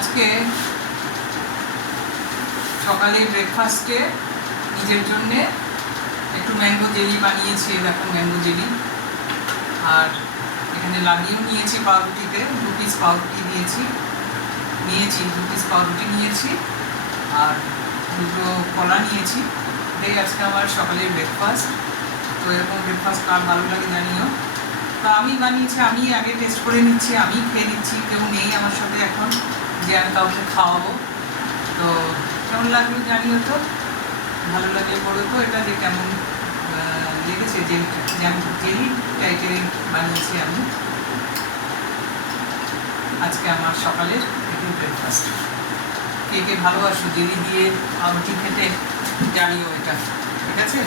আজকে সকালে ব্রেকফাস্টে নিজের জন্যে একটু ম্যাঙ্গো জেলি বানিয়েছি। দেখো ম্যাঙ্গো জেলি, আর এখানে লাগিয়েও নিয়েছি পাউরুটিতে, 2 পিস পাউরুটি নিয়েছি 2 পিস পাউরুটি নিয়েছি, আর 2টো কলা নিয়েছি। এটাই আজকে আমার সকালের ব্রেকফাস্ট। তো এরকম ব্রেকফাস্ট কার ভালো লাগে জানিও। তো আমি বানিয়েছি, আমি আগে টেস্ট করে নিচ্ছি, আমি খেয়ে নিচ্ছি। কেউ নেই আমার সাথে এখন যে আমি কাউকে খাওয়াবো। তো কেমন লাগলো জানিও। তো ভালো লাগলে বলো তো এটা যে কেমন লেগেছে। যেমন জেলি টাইপের বানিয়েছি আমি আজকে আমার সকালের একটু ব্রেকফাস্ট। কে কে ভালোবাসো জেলি দিয়ে পাউরুটি খেতে জানিও এটা, ঠিক আছে।